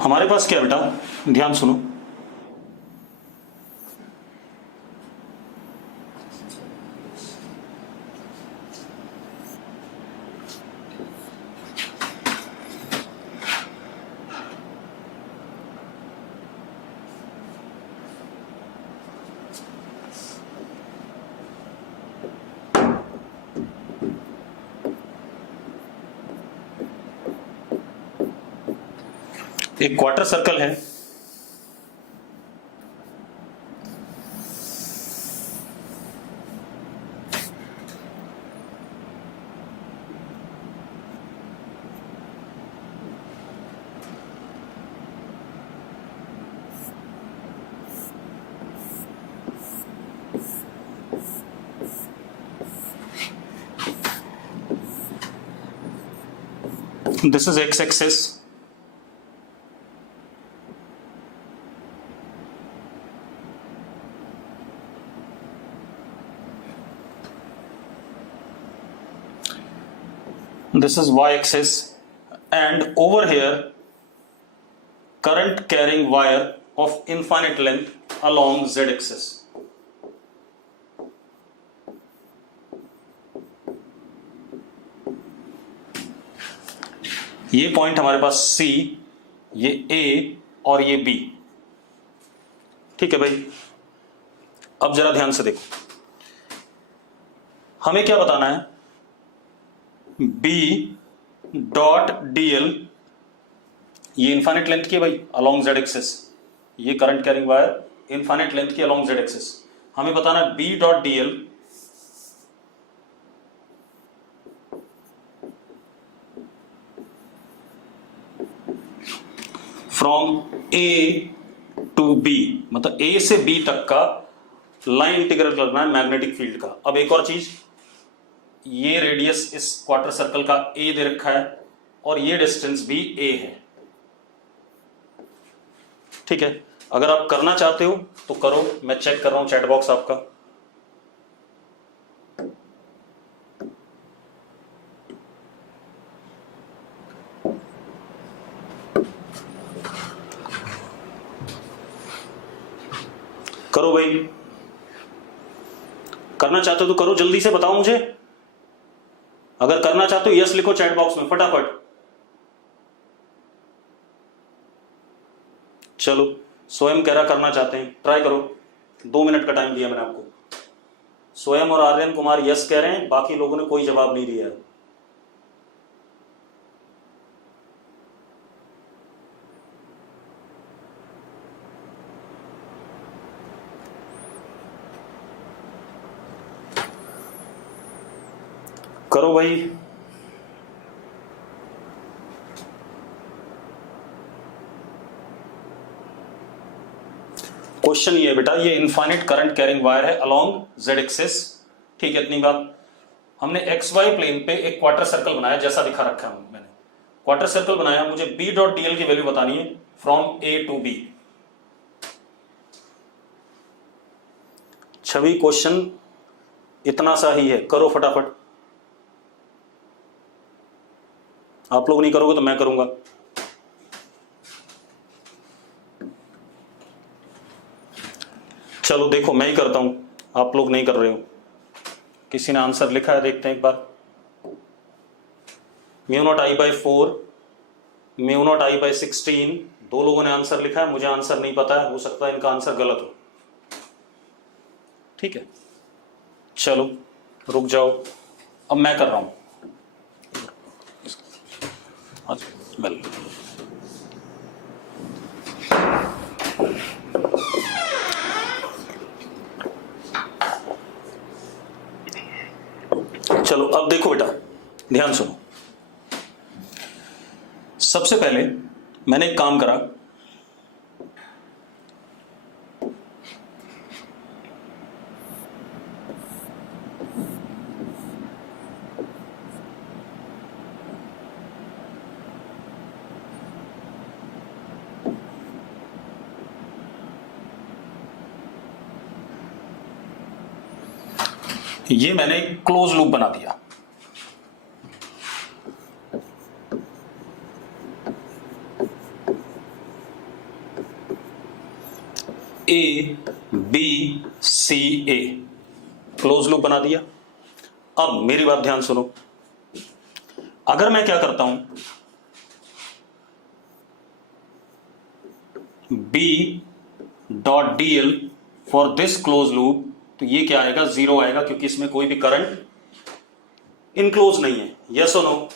हमारे पास क्या बेटा, ध्यान सुनो। एक क्वार्टर सर्कल है, this is x-axis, this is y-axis, and over here current carrying wire of infinite length along z-axis. ये पॉइंट हमारे पास C, ये A और ये B। ठीक है भाई, अब जरा ध्यान से देखो, हमें क्या बताना है, B डॉट dl, ये इन्फाइनेट लेंथ की है भाई अलोंग z एक्सिस, ये current carrying wire infinite length की अलोंग z एक्सिस। हमें बताना है B dot dl from A to B, मतलब A से B तक का लाइन इंटीग्रल करना है मैग्नेटिक फील्ड का। अब एक और चीज, ये रेडियस इस क्वार्टर सर्कल का A दे रखा है और ये डिस्टेंस भी A है। ठीक है, अगर आप करना चाहते हो तो करो, मैं चेक कर रहा हूं चैट बॉक्स आपका। करो भाई, करना चाहते हो तो करो, जल्दी से बताओ मुझे। अगर करना चाहते हो यस लिखो चैट बॉक्स में फटाफट। चलो, स्वयं कह रहा करना चाहते हैं, ट्राई करो, 2 मिनट का टाइम दिया मैंने आपको। स्वयं और आर्यन कुमार यस कह रहे हैं, बाकी लोगों ने कोई जवाब नहीं दिया है। करो भाई, क्वेश्चन ये बेटा, ये इनफाइनाइट करंट कैरिंग वायर है अलोंग z एक्सिस। ठीक है, इतनी बात। हमने एक्स वाई प्लेन पे एक क्वार्टर सर्कल बनाया, जैसा दिखा रखा है मैंने। क्वार्टर सर्कल बनाया, मुझे B डॉट dl की वैल्यू बतानी है फ्रॉम A टू B। छवि क्वेश्चन इतना सा ही है, करो फटाफट। आप लोग नहीं करोगे तो मैं करूंगा। चलो देखो, मैं ही करता हूं, आप लोग नहीं कर रहे हो। किसी ने आंसर लिखा है, देखते हैं एक बार। μ0I/4, μ0I/16, 2 लोगों ने आंसर लिखा है। मुझे आंसर नहीं पता है, हो सकता है इनका आंसर गलत हो। ठीक है, चलो रुक जाओ, अब मैं कर रहा हूं। वेल, चलो अब देखो बेटा, ध्यान सुनो। सबसे पहले मैंने एक काम करा, ये मैंने क्लोज लूप बना दिया। A B C A, close loop बना दिया। अब मेरी बात ध्यान सुनो, अगर मैं क्या करता हूं, B dot D L for this close loop, तो ये क्या आएगा, जीरो आएगा, क्योंकि इसमें कोई भी करंट इनक्लोज नहीं है। यस और नो,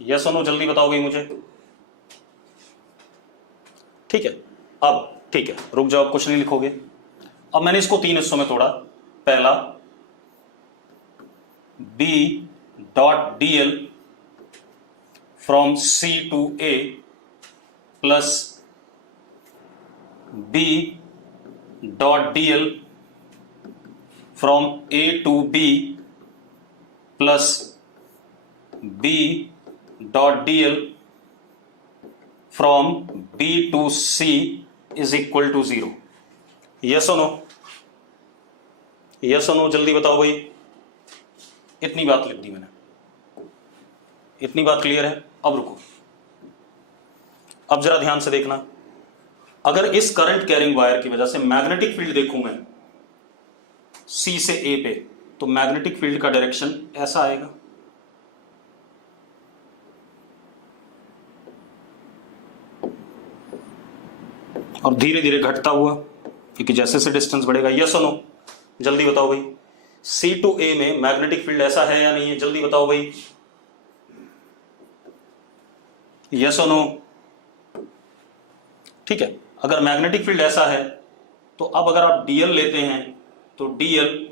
यस और नो, जल्दी बताओ भाई मुझे। ठीक है, अब ठीक है, रुक जाओ, कुछ नहीं लिखोगे। अब मैंने इसको तीन हिस्सों में तोड़ा। पहला, B dot D L from C to A plus B dot D L from A to B plus B dot D L from B to C is equal to zero. Yes और no, yes और no, जल्दी बताओ भाई। इतनी बात लिख दी मैंने, इतनी बात क्लियर है। अब रुको, अब जरा ध्यान से देखना, अगर इस करंट कैरिंग वायर की वजह से मैग्नेटिक फील्ड देखूं मैं सी से ए पे, तो मैग्नेटिक फील्ड का डायरेक्शन ऐसा आएगा। और धीरे धीरे घटता हुआ, क्योंकि जैसे से डिस्टेंस बढ़ेगा। यस और नो, जल्दी बताओ भाई। सी टू ए में मैग्नेटिक फील्ड ऐसा है या नहीं है, जल्दी बताओ भाई। यस और नो, ठीक है। अगर मैग्नेटिक फील्ड ऐसा है, तो अब अगर आप डीएल लेते हैं, तो डीएल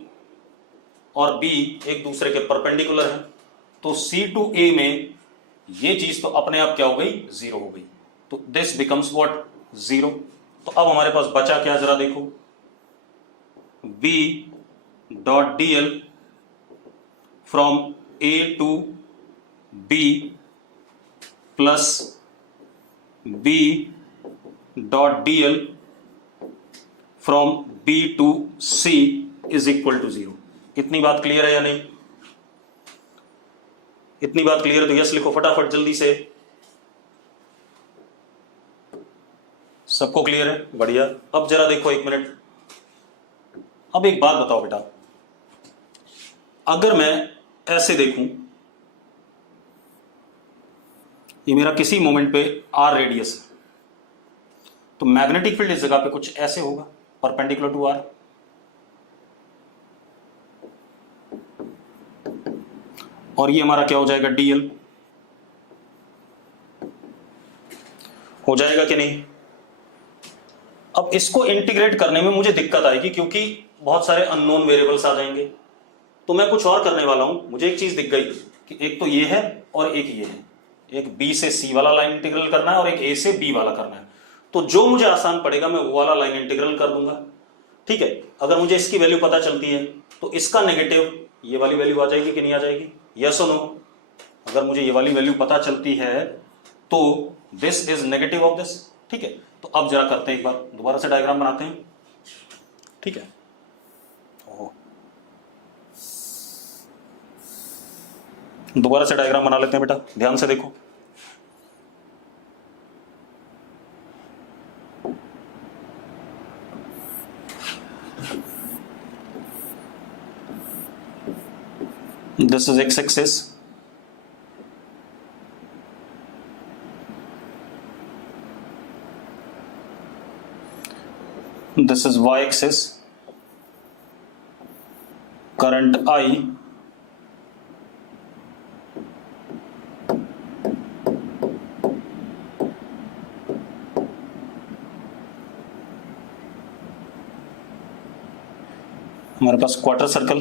और बी एक दूसरे के परपेंडिकुलर है, तो सी टू ए में ये चीज तो अपने आप क्या हो गई, जीरो हो गई। तो दिस बिकम्स व्हाट, जीरो। तो अब हमारे पास बचा क्या, जरा देखो, B dot D L from A to B plus B dot D L from B to C is equal to zero. इतनी बात क्लियर है या नहीं? इतनी बात क्लियर है तो यस लिखो फटाफट जल्दी से। सबको क्लियर है? बढ़िया। अब जरा देखो, एक मिनट। अब एक बात बताओ बेटा, अगर मैं ऐसे देखूं, ये मेरा किसी मोमेंट पे आर रेडियस है, तो मैग्नेटिक फील्ड इस जगह पे कुछ ऐसे होगा, परपेंडिकुलर टू आर। और ये हमारा क्या हो जाएगा, डीएल हो जाएगा कि नहीं? अब इसको इंटीग्रेट करने में मुझे दिक्कत आएगी, क्योंकि बहुत सारे अननोन वेरिएबल्स आ जाएंगे। तो मैं कुछ और करने वाला हूं। मुझे एक चीज दिख गई कि एक तो ये है और एक ये है, एक बी से सी वाला लाइन इंटीग्रल करना है और एक ए से बी वाला करना है। तो जो मुझे आसान पड़ेगा मैं वो वाला लाइन इंटीग्रल कर दूंगा। ठीक है, अगर मुझे इसकी वैल्यू पता चलती है तो इसका नेगेटिव ये वाली वैल्यू आ जाएगी कि नहीं आ जाएगी? यस और नो? अगर मुझे ये वाली वैल्यू पता चलती है तो this is negative of this. ठीक है, तो अब जरा करते हैं, एक बार दोबारा से डायग्राम बनाते हैं। ठीक है, दोबारा से डायग्राम बना लेते हैं बेटा, ध्यान से देखो। This is x-axis, this is y-axis, current I, हमारे पास क्वार्टर सर्कल,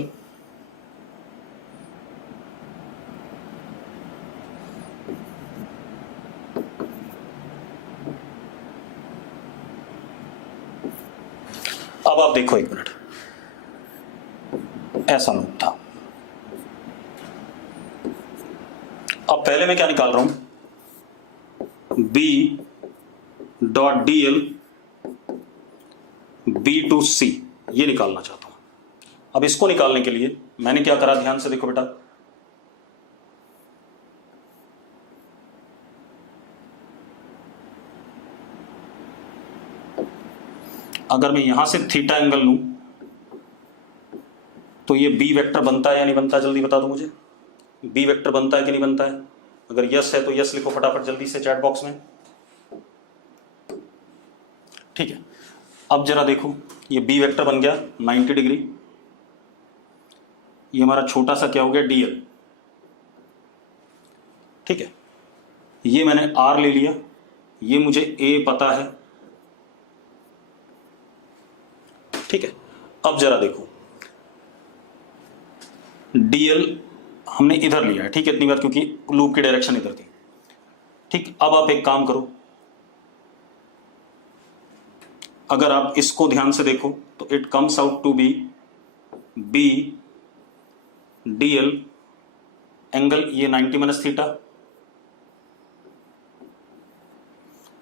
अब आप देखो एक मिनट, ऐसा लूप था। अब पहले मैं क्या निकाल रहा हूं, B dot D L B to C, ये निकालना चाहता हूं। अब इसको निकालने के लिए मैंने क्या करा, ध्यान से देखो बेटा, अगर मैं यहां से थीटा एंगल लूं तो ये बी वेक्टर बनता है या नहीं बनता, जल्दी बता दो मुझे। बी वेक्टर बनता है कि नहीं बनता है? अगर यस है तो यस लिखो फटाफट जल्दी से चैट बॉक्स में। ठीक है, अब जरा देखो, ये बी वेक्टर बन गया 90 डिग्री। ये हमारा छोटा सा क्या हो गया, डीएल। ठीक है, ये मैंने आर ले लिया, ये मुझे ए पता है। ठीक है, अब जरा देखो, डीएल हमने इधर लिया है, ठीक है, इतनी बात, क्योंकि लूप की डायरेक्शन इधर थी। ठीक, अब आप एक काम करो, अगर आप इसको ध्यान से देखो तो it comes out to be B DL angle ये 90 माइनस थीटा।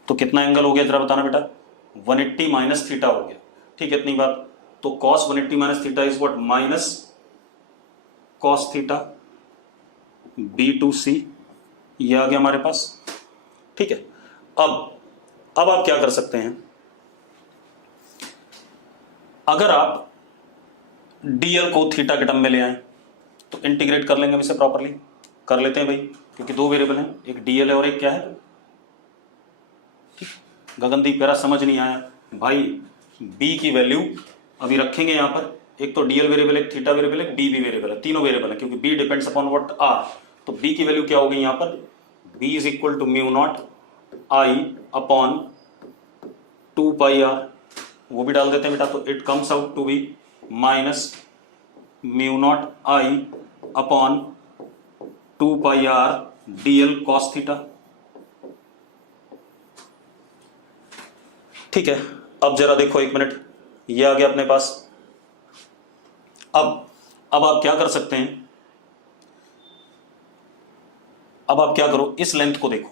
तो कितना एंगल हो गया जरा बताना बेटा, 180 माइनस थीटा हो गया। ठीक है, इतनी बात। तो cos 180 minus theta is what, minus cos theta B to C, ये आ गया हमारे पास। ठीक है, अब आप क्या कर सकते हैं, अगर आप डीएल को थीटा के टर्म में ले आए तो इंटीग्रेट कर लेंगे हम इसे प्रॉपरली। कर लेते हैं भाई, क्योंकि दो वेरिएबल हैं, एक डीएल है और एक क्या है। ठीक, गगनदीप कह रहा समझ नहीं आया भाई, बी की वैल्यू अभी रखेंगे यहां पर, एक तो डीएल वेरिएबल, एक थीटा वेरिएबल, एक बी भी वेरिएबल है, तीनों वेरिएबल है, क्योंकि B depends upon what, R. तो बी की वैल्यू क्या हो गई यहां पर, B is equal to mu naught I upon 2 pi R, वो भी डाल देते हैं बेटा। तो it comes out to be minus mu naught I upon 2 pi R DL cos theta. ठीक है, अब जरा देखो एक मिनट, ये आ गया अपने पास। अब आप क्या कर सकते हैं, अब आप क्या करो, इस लेंथ को देखो,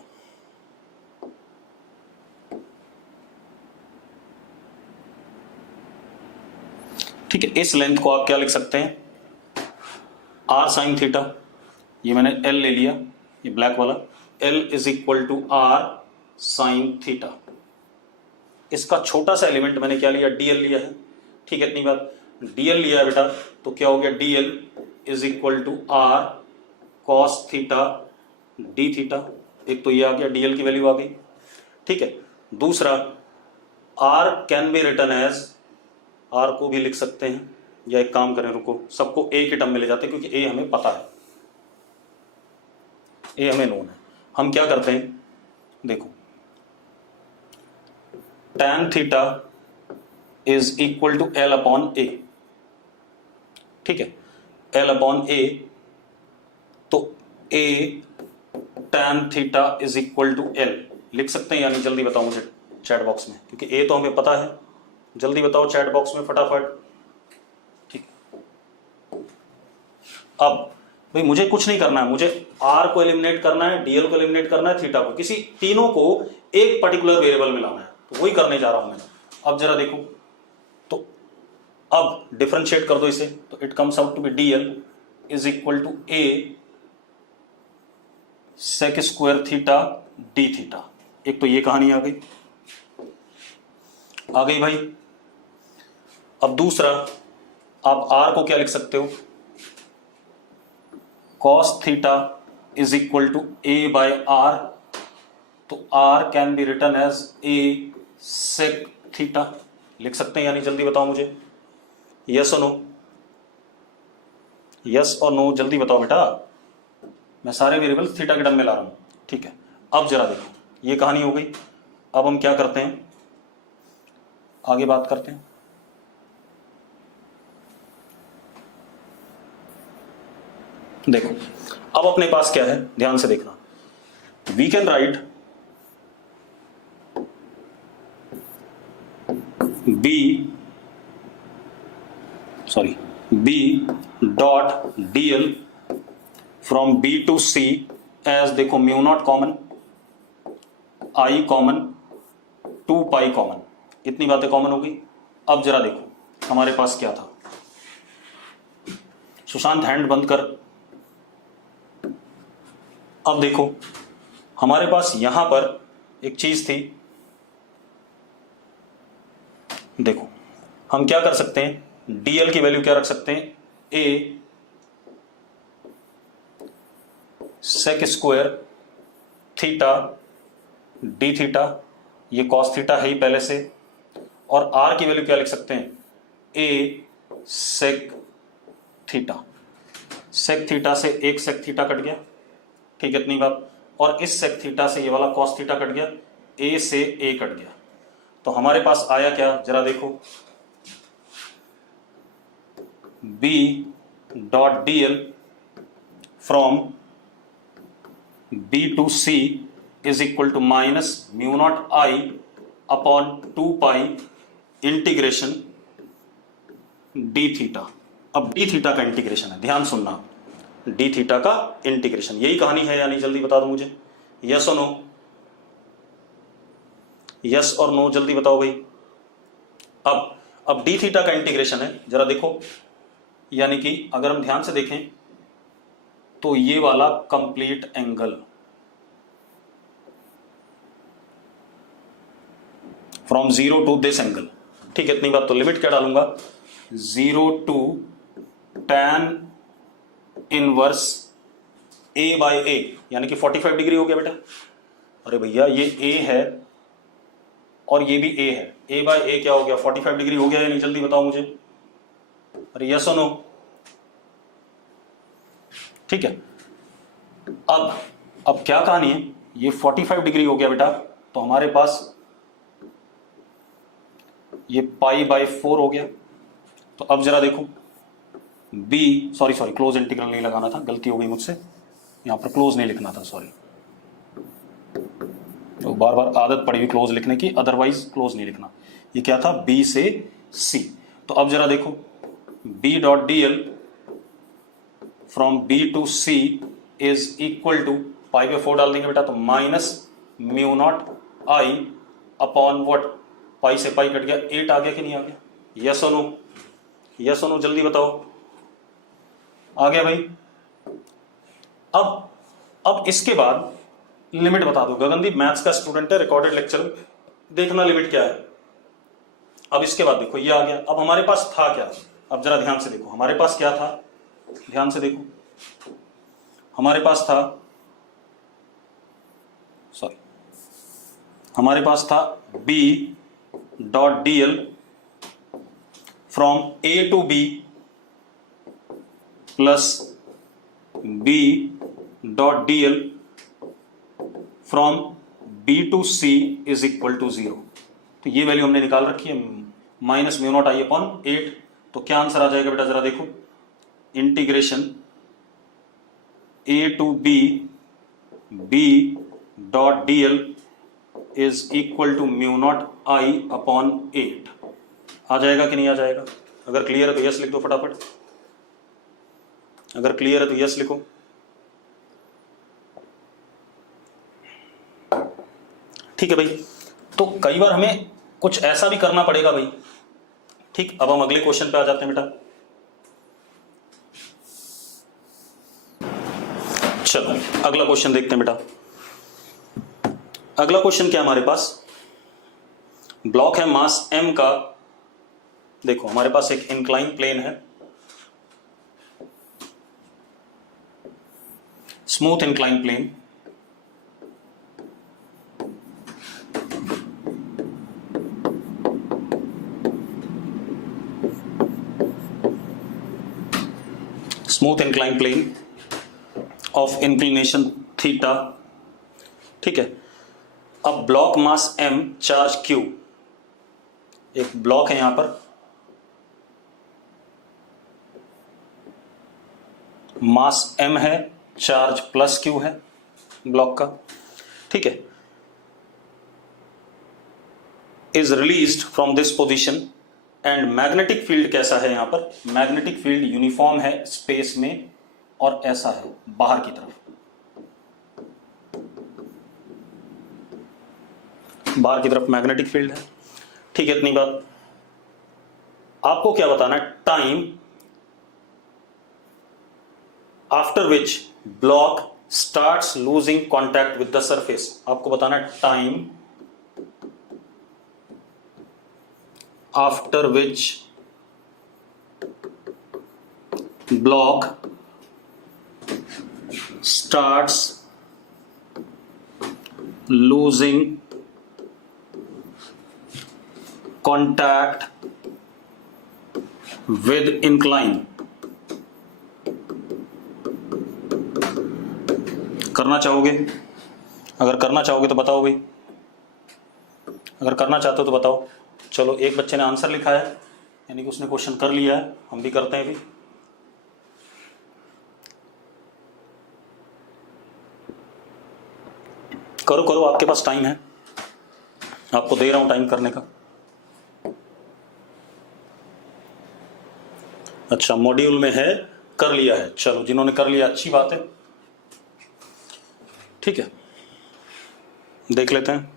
ठीक है, इस लेंथ को आप क्या लिख सकते हैं, आर साइन थीटा, ये मैंने एल ले लिया, ये ब्लैक वाला, L is equal to R sine theta. इसका छोटा सा एलिमेंट मैंने क्या लिया, डीएल लिया है। ठीक है, इतनी बात, डीएल लिया है बेटा, तो क्या हो गया, DL is equal to R cos theta D theta. एक तो ये आ गया, डीएल की वैल्यू आ गई। ठीक है, दूसरा, R can be written as, R को भी लिख सकते हैं, या एक काम करें, रुको, सबको ए के टर्म में ले जाते हैं, क्योंकि ए हमें पता है, ए हमें नोन है। हम क्या करते हैं, देखो, tan theta is equal to L upon A. ठीक है, एल अपॉन ए, तो A tan theta is equal to L लिख सकते हैं, यानी जल्दी बताओ मुझे चैट बॉक्स में, क्योंकि ए तो हमें पता है, जल्दी बताओ चैट बॉक्स में फटाफट। ठीक, अब भाई मुझे कुछ नहीं करना है, मुझे आर को एलिमिनेट करना है, डीएल को एलिमिनेट करना है, थीटा को, किसी तीनों को एक पर्टिकुलर वेरिएबल में लाना है, तो वही करने जा रहा हूं मैं। अब जरा देखो, तो अब डिफरेंशिएट कर दो इसे, तो it comes out to be DL is equal to A sec square theta D theta. एक तो ये कहानी आ गई भाई। अब दूसरा, आप आर को क्या लिख सकते हो, cos theta is equal to A by R, तो R can be written as A sec theta लिख सकते हैं, यानी जल्दी बताओ मुझे, यस और नो, यस और नो, जल्दी बताओ बेटा, मैं सारे वेरिएबल थीटा के टर्म में ला रहा हूं। ठीक है, अब जरा देखो, ये कहानी हो गई। अब हम क्या करते हैं, आगे बात करते हैं। देखो, अब अपने पास क्या है, ध्यान से देखना, we can write B dot DL from B to C as, देखो, mu naught common, I common, 2 pi common, इतनी बातें कॉमन हो गई। अब जरा देखो हमारे पास क्या था, सुशांत हैंड बंद कर। अब देखो हमारे पास यहां पर एक चीज थी, देखो हम क्या कर सकते हैं, dl की वैल्यू क्या रख सकते हैं, a sec square theta D theta, ये कॉस थीटा है ही पहले से, और r की वैल्यू क्या लिख सकते हैं, a sec theta. Sec theta से एक सेक थीटा कट गया, ठीक है इतनी बात, और इस सेक थीटा से ये वाला कॉस थीटा कट गया, a से a कट गया, तो हमारे पास आया क्या, जरा देखो, b dot dl from b to c is equal to minus mu naught i upon 2 pi integration D theta. अब डी थीटा का इंटीग्रेशन है, ध्यान सुनना, डी थीटा का इंटीग्रेशन, यही कहानी है या नहीं, जल्दी बता दो मुझे, यस और नो, यस और नो, जल्दी बताओ भाई। अब डी थीटा का इंटीग्रेशन है, जरा देखो, यानी कि अगर हम ध्यान से देखें तो ये वाला complete angle from 0 to this angle, ठीक है इतनी बात, तो लिमिट क्या डालूंगा, 0 to tan inverse a by a, यानी कि 45 डिग्री हो गया बेटा। अरे भैया ये a है और ये भी a है, a बाय a क्या हो गया, 45 डिग्री हो गया या नहीं, जल्दी बताओ मुझे, अरे यस और नो, ठीक है। अब क्या कहानी है, ये 45 डिग्री हो गया बेटा, तो हमारे पास ये पाई बाय 4 हो गया, तो अब जरा देखो b, सॉरी क्लोज इंटीग्रल नहीं लगाना था, गलती हो गई मुझसे, यहां पर क्लोज नहीं लिखना था, सॉरी, तो बार बार आदत पड़ी हुई क्लोज लिखने की, अदरवाइज क्लोज नहीं लिखना, ये क्या था, b से c, तो अब जरा देखो b dot dl from b to c is equal to, pi पे 4 डाल देंगे बेटा, तो minus mu naught i upon what, pi से पाई कट गया, 8 आ गया कि नहीं आ गया, यस और नो, यस और नो, जल्दी बताओ, आ गया भाई। अब इसके बाद लिमिट बता दो, गगनदीप मैथ्स का स्टूडेंट है, रिकॉर्डेड लेक्चर देखना लिमिट क्या है। अब इसके बाद देखो ये आ गया, अब हमारे पास था क्या, अब जरा ध्यान से देखो हमारे पास क्या था, ध्यान से देखो, हमारे पास था, सॉरी, हमारे पास था b dot dl from a to b plus b dot dl from b to c is equal to 0, तो ये वैल्यू हमने निकाल रखी है, minus mu naught I upon 8, तो क्या आंसर आ जाएगा बेटा, जरा देखो, integration a to b dot dl is equal to mu naught I upon 8, आ जाएगा कि नहीं आ जाएगा, अगर क्लियर है तो यस लिख दो फटाफट, अगर क्लियर है तो यस लिखो, ठीक है भाई। तो कई बार हमें कुछ ऐसा भी करना पड़ेगा भाई, ठीक। अब हम अगले क्वेश्चन पे आ जाते हैं बेटा, चलो अगला क्वेश्चन देखते हैं बेटा। अगला क्वेश्चन क्या हमारे पास, ब्लॉक है मास m का, देखो हमारे पास एक इंक्लाइन प्लेन है, smooth incline plane, smooth incline plane of inclination theta, ठीक है। अब block mass m, charge q, एक ब्लॉक है यहां पर, मास m है, चार्ज प्लस q है ब्लॉक का, ठीक है, is released from this position and magnetic field कैसा है यहां पर, मैग्नेटिक फील्ड यूनिफॉर्म है स्पेस में और ऐसा है बाहर की तरफ, बाहर की तरफ मैग्नेटिक फील्ड है, ठीक है इतनी बात। आपको क्या बताना है, time after which block starts losing contact with the surface, आपको बताना है time after which block starts losing contact with incline। करना चाहोगे? अगर करना चाहोगे तो बताओ भाई, अगर करना चाहते हो तो बताओ। चलो, एक बच्चे ने आंसर लिखा है, यानी कि उसने क्वेश्चन कर लिया है, हम भी करते हैं अभी। करो करो, आपके पास टाइम है, आपको दे रहा हूं टाइम करने का। अच्छा, मॉड्यूल में है, कर लिया है। चलो, जिन्होंने कर लिया अच्छी बात है, ठीक है, देख लेते हैं।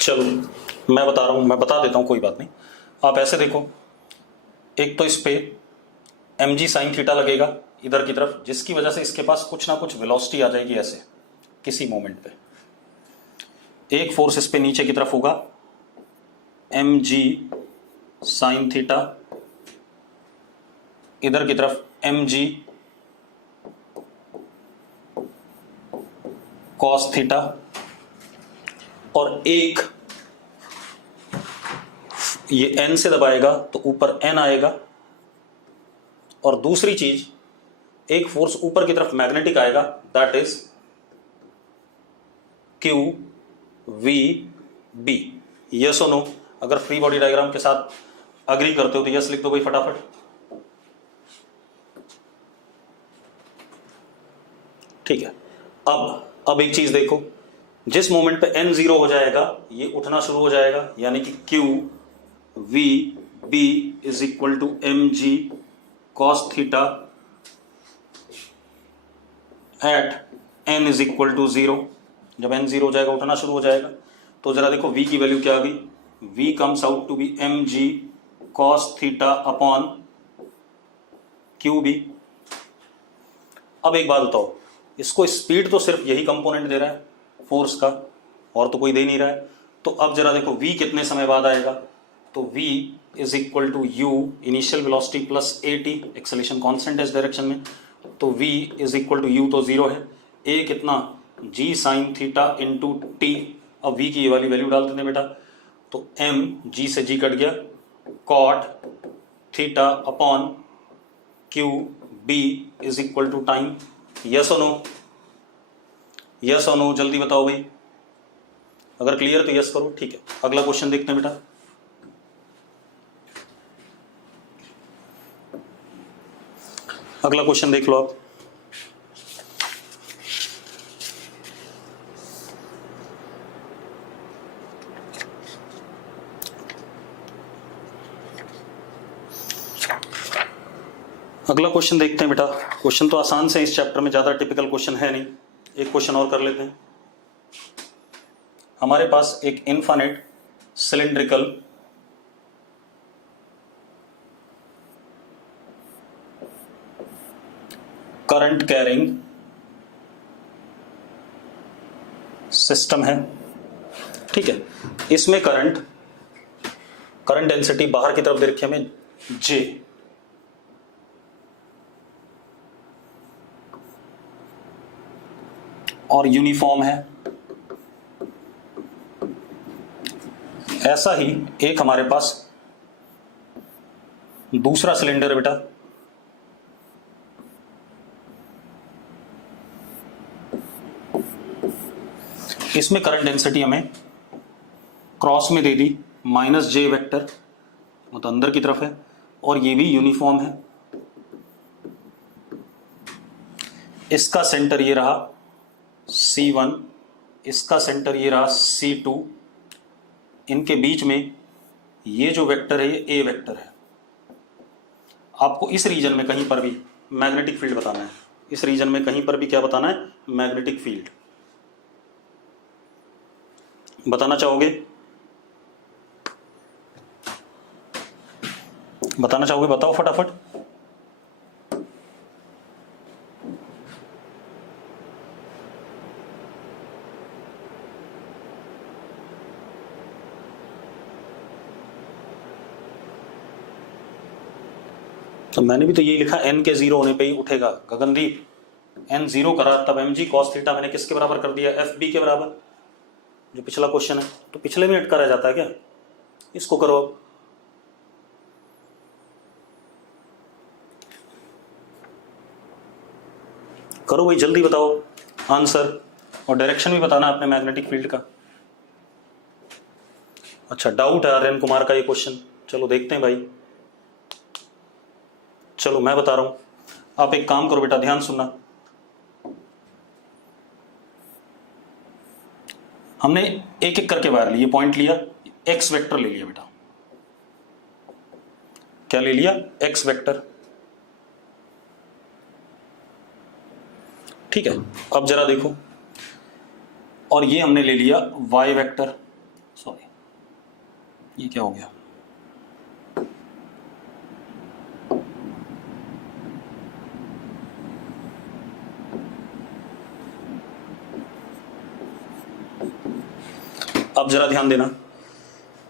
चलो, मैं बता रहा हूं, मैं बता देता हूं, कोई बात नहीं। आप ऐसे देखो, एक तो इस पे mg sin थीटा लगेगा इधर की तरफ, जिसकी वजह से इसके पास कुछ ना कुछ वेलोसिटी आ जाएगी ऐसे किसी मोमेंट पे। एक फोर्स इस पे नीचे की तरफ होगा mg sin थीटा, इधर की तरफ mg cos थीटा, और एक ये n से दबाएगा तो ऊपर n आएगा, और दूसरी चीज एक फोर्स ऊपर की तरफ मैग्नेटिक आएगा, that is Q V B. Yes और नो? अगर फ्री बॉडी डायग्राम के साथ अग्री करते हो तो यस लिख दो भाई फटाफट। ठीक है, अब एक चीज देखो, जिस मोमेंट पे n जीरो हो जाएगा ये उठना शुरू हो जाएगा, यानी कि Q V B is equal to M G cos theta at n is equal to zero. जब n जीरो हो जाएगा उठना शुरू हो जाएगा। तो जरा देखो v की वैल्यू क्या आ गई, v comes out to be M G cos theta upon Q B. अब एक बात बताओ, इसको स्पीड तो सिर्फ यही कंपोनेंट दे रहा है फोर्स का, और तो कोई दे नहीं रहा है। तो अब जरा देखो v कितने समय बाद आएगा, तो v is equal to u initial velocity plus A T, acceleration constant है इस डायरेक्शन में, तो v is equal to u तो जीरो है, a कितना g sine theta into T. अब v की ये वाली वैल्यू डाल देते बेटा, तो m g से g कट गया, cot theta upon Q B is equal to time. Yes और नो? यस और नो, जल्दी बताओ भाई, अगर क्लियर तो यस करो। ठीक है, अगला क्वेश्चन देखते हैं बेटा। अगला क्वेश्चन देख लो आप। अगला क्वेश्चन देखते हैं बेटा। क्वेश्चन तो आसान से, इस चैप्टर में ज्यादा टिपिकल क्वेश्चन है नहीं। एक क्वेश्चन और कर लेते हैं। हमारे पास एक infinite cylindrical current carrying system है, ठीक है। इसमें करंट डेंसिटी बाहर की तरफ दे रखी है हमें J, और यूनिफॉर्म है। ऐसा ही एक हमारे पास दूसरा सिलेंडर है बेटा, इसमें करंट डेंसिटी हमें क्रॉस में दे दी -J वेक्टर, मतलब अंदर की तरफ है, और ये भी यूनिफॉर्म है। इसका सेंटर ये रहा C1, इसका सेंटर ये रहा C2, इनके बीच में ये जो वेक्टर है ये A वेक्टर है। आपको इस रीजन में कहीं पर भी मैग्नेटिक फील्ड बताना है, इस रीजन में कहीं पर भी क्या बताना है, मैग्नेटिक फील्ड बताना चाहोगे? बताना चाहोगे? बताओ फटाफट। तो मैंने भी तो यही लिखा, n के 0 होने पे ही उठेगा। गगनदीप n 0 करा तब mg cos थीटा मैंने किसके बराबर कर दिया, fb के बराबर, जो पिछला क्वेश्चन है। तो पिछले में अटका रह जाता है क्या, इसको करो अब। करो भाई, जल्दी बताओ आंसर, और डायरेक्शन भी बताना अपने मैग्नेटिक फील्ड का। अच्छा, डाउट है आर्यन कुमार का ये क्वेश्चन, चलो देखते हैं भाई। चलो मैं बता रहा हूं, आप एक काम करो बेटा, ध्यान सुनना। हमने एक एक करके वायर लिए, पॉइंट लिया, एक्स वेक्टर ले लिया बेटा। क्या ले लिया, एक्स वेक्टर। ठीक है, अब जरा देखो, और ये हमने ले लिया वाई वेक्टर, सॉरी ये क्या हो गया, अब जरा ध्यान देना,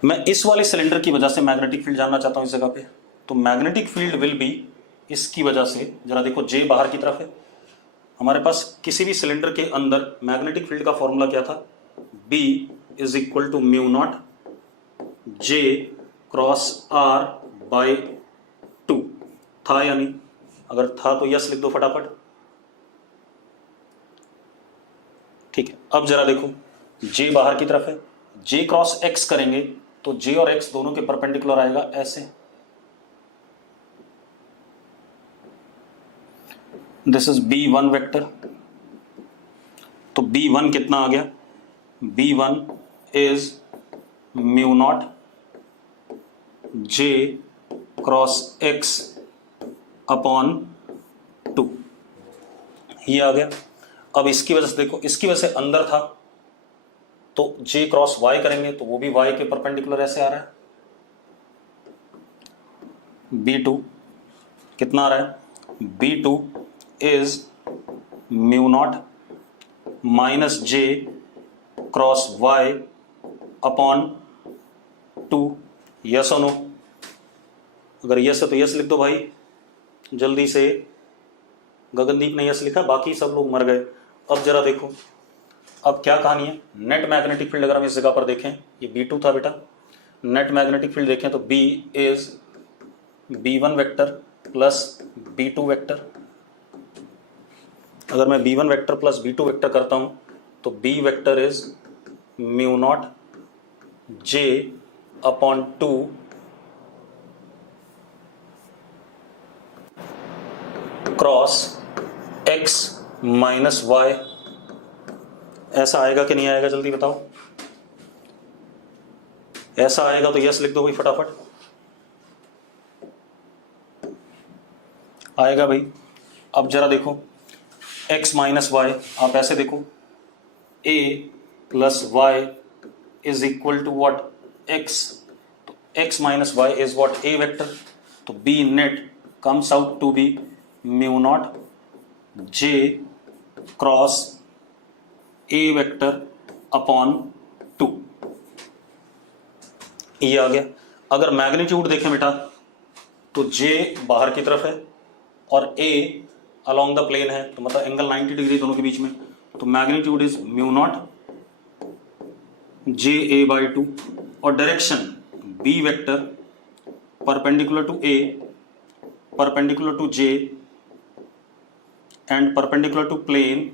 मैं इस वाले सिलेंडर की वजह से मैग्नेटिक फील्ड जानना चाहता हूं इस जगह पे। तो मैग्नेटिक फील्ड विल बी, इसकी वजह से जरा देखो, जे बाहर की तरफ है, हमारे पास किसी भी सिलेंडर के अंदर मैग्नेटिक फील्ड का फॉर्मूला क्या था, B is equal to mu not J cross R by 2 था या नहीं? अगर था तो यस लिख दो फटाफट। ठीक है, अब जरा देखो, J बाहर की तरफ है, J क्रॉस X करेंगे तो J और X दोनों के परपेंडिकुलर आएगा ऐसे। दिस इज B1 वेक्टर, तो B1 कितना आ गया, B1 is mu not J cross X upon 2, ये आ गया। अब इसकी वजह से देखो, इसकी वजह से अंदर था तो J क्रॉस Y करेंगे तो वो भी Y के परपेंडिकुलर ऐसे आ रहा है। B2 कितना आ रहा है, B2 is mu not minus J cross Y upon 2, yes और नो? अगर यस है तो यस लिख दो भाई जल्दी से। गगनदीप ने यस लिखा, बाकी सब लोग मर गए। अब जरा देखो, अब क्या कहानी है, नेट मैग्नेटिक फील्ड अगर हम इस जगह पर देखें, ये B2 था बेटा, नेट मैग्नेटिक फील्ड देखें तो B is B1 vector plus B2 vector. अगर मैं B1 vector plus B2 vector करता हूं तो B vector is mu not J upon 2 cross X minus Y। ऐसा आएगा कि नहीं आएगा, जल्दी बताओ। ऐसा आएगा तो यस लिख दो भाई फटाफट। आएगा भाई। अब जरा देखो, x माइनस वाई, आप ऐसे देखो, a plus Y is equal to what, x, तो x minus Y is what, a vector, तो b net comes out to be mu naught j cross a vector upon 2, ये आ गया। अगर magnitude देखें बेटा तो j बाहर की तरफ है और a अलोंग द प्लेन है, तो मतलब एंगल 90 डिग्री दोनों के बीच में, तो magnitude is mu naught J A by 2, और direction b vector perpendicular to a, perpendicular to j and perpendicular to plane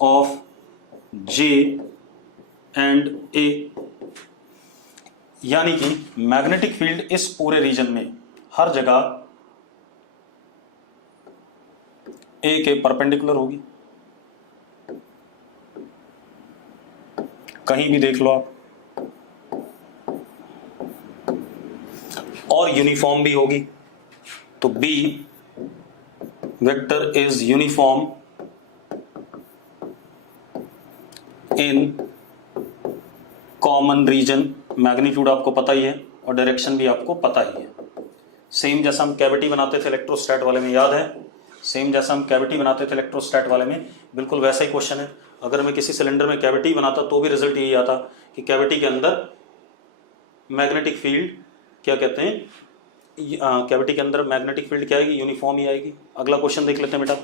of j and a। यानी कि मैग्नेटिक फील्ड इस पूरे रीजन में हर जगह ए के परपेंडिकुलर होगी, कहीं भी देख लो आप, और यूनिफॉर्म भी होगी। तो B vector is uniform in common region. Magnitude आपको पता ही है और डायरेक्शन भी आपको पता ही है। सेम जैसा हम कैविटी बनाते थे इलेक्ट्रोस्टैट वाले में, याद है? सेम जैसा हम कैविटी बनाते थे इलेक्ट्रोस्टैट वाले में, बिल्कुल वैसा ही क्वेश्चन है। अगर मैं किसी सिलेंडर में कैविटी बनाता तो भी रिजल्ट यही आता कि कैविटी के अंदर मैग्नेटिक फील्ड क्या कहते हैं, कैविटी के अंदर मैग्नेटिक फील्ड क्या आएगी, यूनिफॉर्म ही आएगी। अगला क्वेश्चन देख लेते हैं बेटा।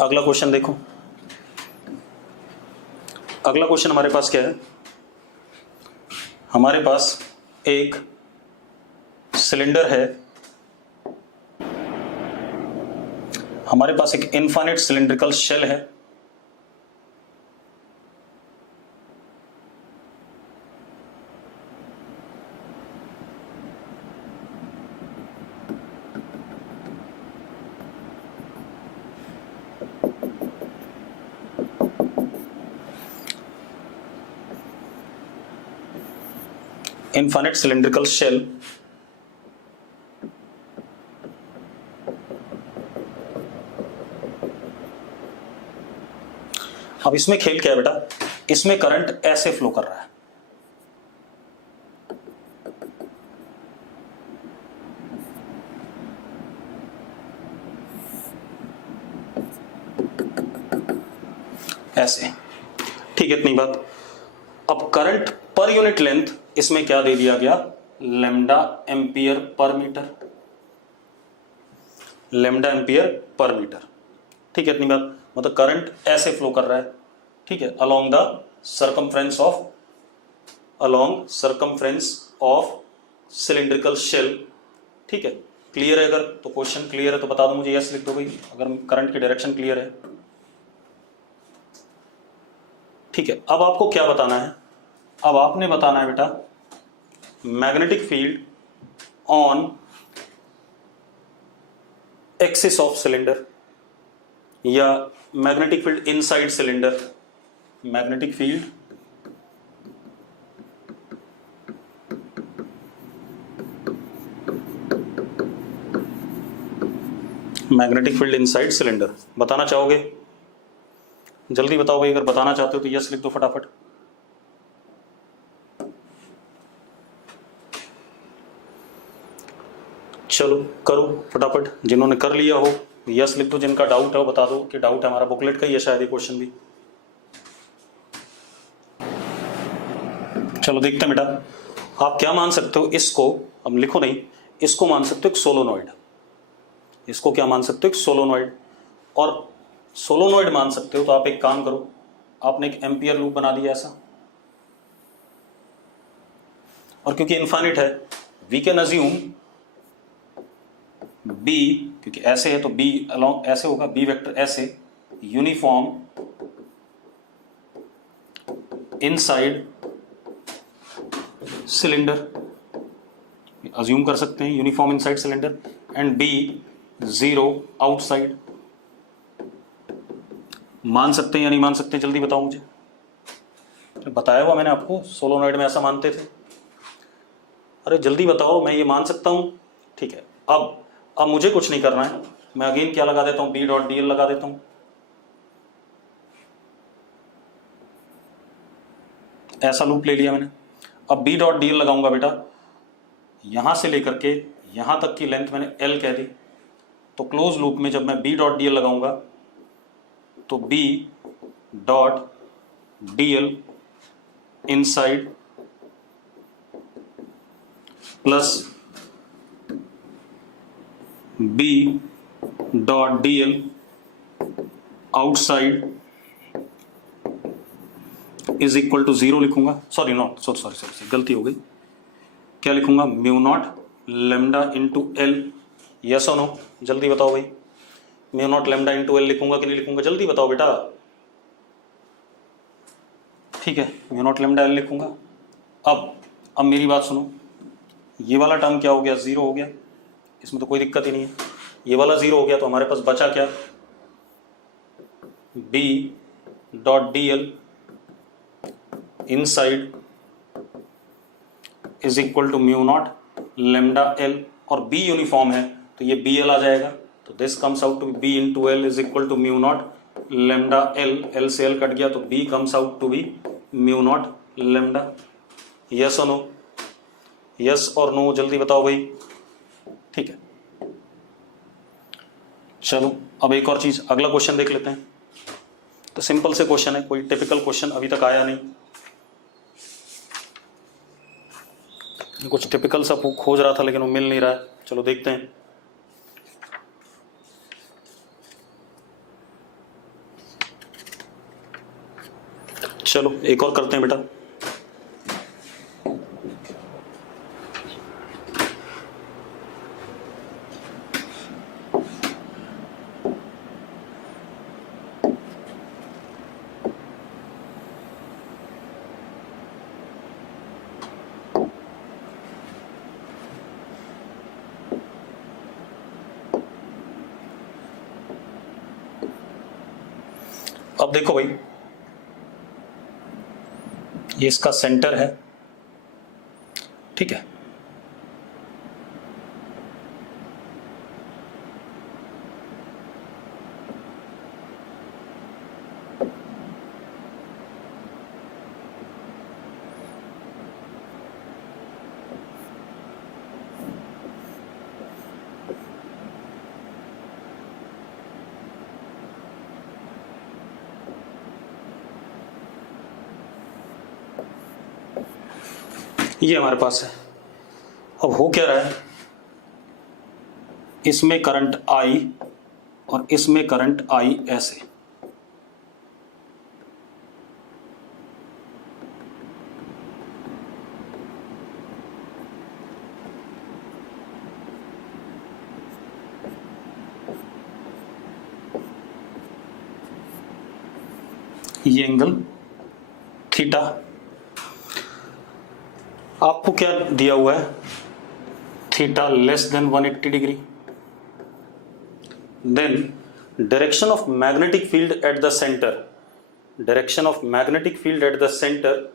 अगला क्वेश्चन देखो, अगला क्वेश्चन हमारे पास क्या है, हमारे पास एक सिलेंडर है, हमारे पास एक इनफाइनाइट सिलिंड्रिकल शेल है, इनफाइनाइट सिलिंड्रिकल शेल, अब इसमें खेल क्या है बेटा, इसमें करंट ऐसे फ्लो कर रहा है, ऐसे, ठीक है, इतनी बात। अब करंट पर यूनिट लेंथ इसमें क्या दे दिया गया, lambda ampere per metre, lambda ampere per metre, ठीक है, इतनी बात। मतलब करंट ऐसे फ्लो कर रहा है, ठीक है, along the circumference of, along circumference of cylindrical shell, ठीक है। क्लियर है? अगर तो क्वेश्चन क्लियर है तो बता दो मुझे, यस लिख दो भाई अगर करंट की डायरेक्शन क्लियर है, ठीक है। अब आपको क्या बताना है, अब आपने बताना है बेटा magnetic field on axis of cylinder या magnetic field inside cylinder, magnetic field magnetic field inside cylinder बताना चाहोगे? जल्दी बताओ भाई, अगर बताना चाहते हो तो यस लिख दो फटाफट। चलो करो फटाफट, जिन्होंने कर लिया हो यस लिख दो, जिनका डाउट है वो बता दो कि डाउट है, हमारा बुकलेट का ही है शायद ये क्वेश्चन भी। चलो देखते हैं बेटा, आप क्या मान सकते हो इसको, अब लिखो नहीं, इसको मान सकते हो एक सोलोनॉइड, इसको क्या मान सकते हो, एक सोलोनॉइड। और सोलोनॉइड मान सकते हो तो आप एक काम करो, आपने एक एम्पियर लूप बना दिया ऐसा, और क्योंकि इनफाइनाइट है वी कैन अज्यूम बी, क्योंकि ऐसे है तो बी अलोंग ऐसे होगा, बी वेक्टर ऐसे यूनिफॉर्म इनसाइड सिलेंडर, अज्यूम कर सकते हैं uniform inside cylinder, and B zero outside. मान सकते हैं या नहीं मान सकते, जल्दी बताओ मुझे। बताया हुआ मैंने आपको, सोलोनॉइड में ऐसा मानते थे, अरे जल्दी बताओ, मैं ये मान सकता हूं, ठीक है। अब मुझे कुछ नहीं करना है, मैं अगेन क्या लगा देता हूं, बी डॉट डी एल लगा देता हूं, ऐसा लूप ले लिया मैंने। अब बी डॉट डी एल लगाऊंगा बेटा, यहां से लेकर के यहां तक की लेंथ मैंने एल कह दी, तो क्लोज लूप में जब मैं बी डॉट डी एल लगाऊंगा तो B dot D L inside plus B dot D L outside is equal to zero लिखूंगा, सॉरी गलती हो गई, क्या लिखूंगा, mu naught lambda into L, yes और नो, जल्दी बताओ भाई, mu naught lambda into L लिखूंगा कि नहीं लिखूंगा, जल्दी बताओ बेटा, ठीक है, म्यू नॉट लेमडा एल लिखूंगा। अब मेरी बात सुनो, ये वाला टर्म क्या हो गया, जीरो हो गया, इसमें तो कोई दिक्कत ही नहीं है, ये वाला जीरो हो गया, तो हमारे पास बचा क्या, B dot D L inside is equal to mu naught lambda L, और बी यूनिफॉर्म है तो ये बी एल आ जाएगा, तो this comes out to be into L is equal to mu naught lambda L, L से L cut गया तो B comes out to be mu naught lambda, yes और नो, यस और नो, जल्दी बताओ भाई, ठीक है। चलो अब एक और चीज, अगला क्वेश्चन देख लेते हैं। तो सिंपल से क्वेश्चन है, कोई टिपिकल क्वेश्चन अभी तक आया नहीं। कुछ टिपिकल सा खोज रहा था लेकिन वो मिल नहीं रहा है, चलो देखते हैं। चलो एक और करते हैं बेटा। अब देखो भाई, ये इसका सेंटर है, ठीक है। ये हमारे पास है। अब हो क्या रहा है, इसमें करंट आई और इसमें करंट आई ऐसे, ये एंगल थीटा। आपको क्या दिया हुआ है, theta less than 180 degree. Then direction of magnetic field at the centre, direction of magnetic field at the centre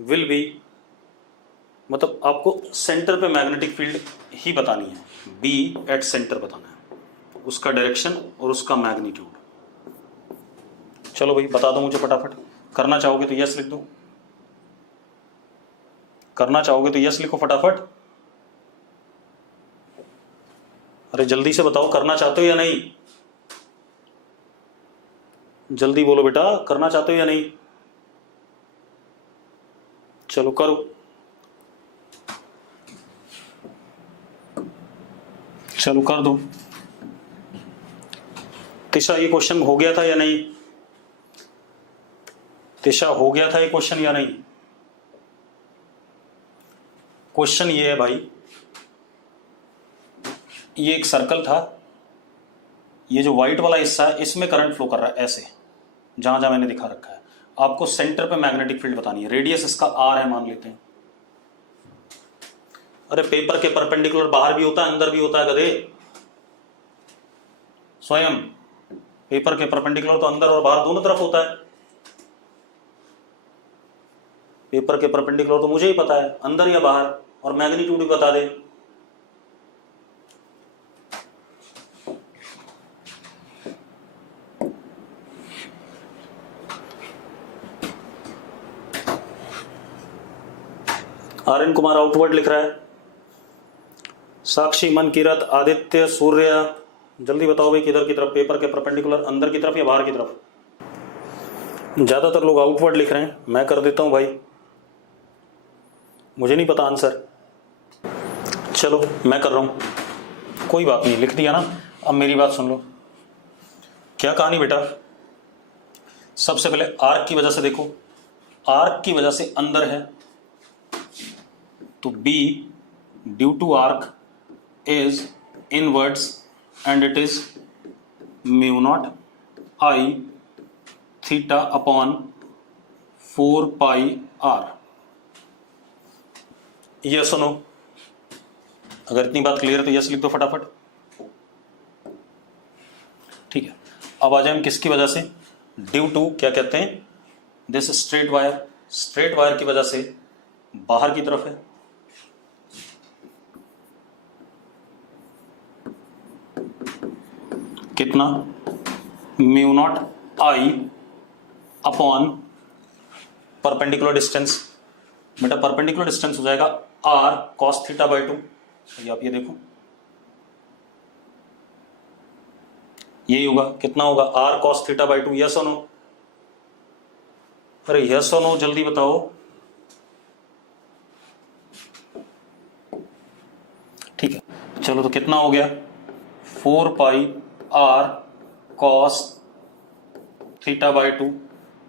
will be, मतलब आपको सेंटर पे मैग्नेटिक फील्ड ही बतानी है, बी एट सेंटर बताना है, उसका डायरेक्शन और उसका मैग्नीट्यूड। चलो भाई बता दो मुझे फटाफट, करना चाहोगे तो यस लिख दो, करना चाहोगे तो यस लिखो फटाफट। अरे जल्दी से बताओ, करना चाहते हो या नहीं, जल्दी बोलो बेटा, करना चाहते हो या नहीं। चलो करो, चलो कर दो। तिशा ये क्वेश्चन हो गया था या नहीं, तिशा हो गया था ये क्वेश्चन या नहीं। क्वेश्चन ये है भाई, ये एक सर्कल था, ये जो व्हाइट वाला हिस्सा है इसमें करंट फ्लो कर रहा है ऐसे, जहां जहां मैंने दिखा रखा है। आपको सेंटर पे मैग्नेटिक फील्ड बतानी है, रेडियस इसका आर है मान लेते हैं। अरे पेपर के परपेंडिकुलर बाहर भी होता है अंदर भी होता है गधे, स्वयं पेपर के परपेंडिकुलर तो अंदर और बाहर दोनों तरफ होता है। पेपर के परपेंडिकुलर तो मुझे ही पता है अंदर या बाहर, और मैग्नीट्यूड भी बता दे। आर्यन कुमार आउटवर्ड लिख रहा है, साक्षी मन किरत आदित्य सूर्य, जल्दी बताओ भाई किधर की तरफ, पेपर के परपेंडिकुलर अंदर की तरफ या बाहर की तरफ। ज्यादातर लोग आउटवर्ड लिख रहे हैं, मैं कर देता हूं भाई, मुझे नहीं पता आंसर। चलो मैं कर रहा हूं, कोई बात नहीं, लिख दिया ना। अब मेरी बात सुन लो, क्या कहानी बेटा, सबसे पहले आर्क की वजह से देखो, आर्क की वजह से अंदर है तो B due to arc is inwards and it is mu naught I theta upon 4 pi R. ये सुनो, अगर इतनी बात क्लियर है तो यस लिख दो फटाफट, ठीक है। अब आ जाए हम किसकी वजह से, ड्यू टू क्या कहते हैं, this straight wire, straight wire की वजह से बाहर की तरफ है, कितना, mu naught I upon perpendicular distance, बेटा परपेंडिकुलर डिस्टेंस हो जाएगा आर कॉस थीटा बाई 2। आप ये देखो, यही होगा, कितना होगा R cos theta by 2, yes और नो। अरे यस और नो जल्दी बताओ। ठीक है, चलो तो कितना हो गया, 4 pi are cos theta by 2